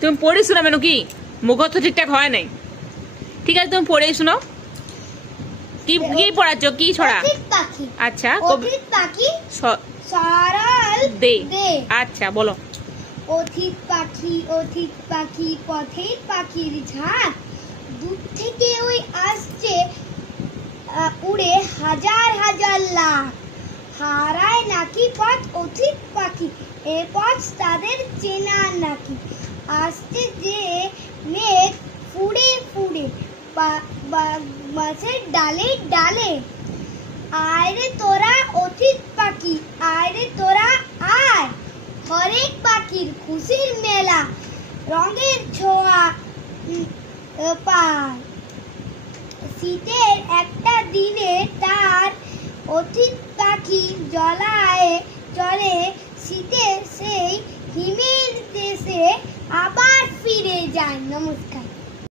তুমি পড়ে শোনাবে নাকি? মুখস্থ ঠিকঠাক হয় নাই। ঠিক আছে, তুমি পড়েই শোনাও। কি কি পড়াচ্ছ? কি ছড়া? আচ্ছা, অথিত পাখি সরল দে। আচ্ছা, বলো। অথিত পাখি পথের পাখির ঝাঁক, দূর থেকে ওই আসছে উড়ে হাজার হাজার লাখ। হারায় নাকি পথ অথিত পাখি, এ পথ তাদের চেনা নাকি। আসছে যে মেঘ ফুড়ে ফুড়ে গাছের ডালে ডালে। আয় রে তোরা অথিত পাখি, আয় রে তোরা আয়। হরেক পাখির খুশির মেলা, রঙের ছোঁয়া পায়। শীতের একটা দিনে তার অথিত পাখি জলায় চলে, শীতে সেই হিমের দেশে আবার ফিরে যায়। নমস্কার।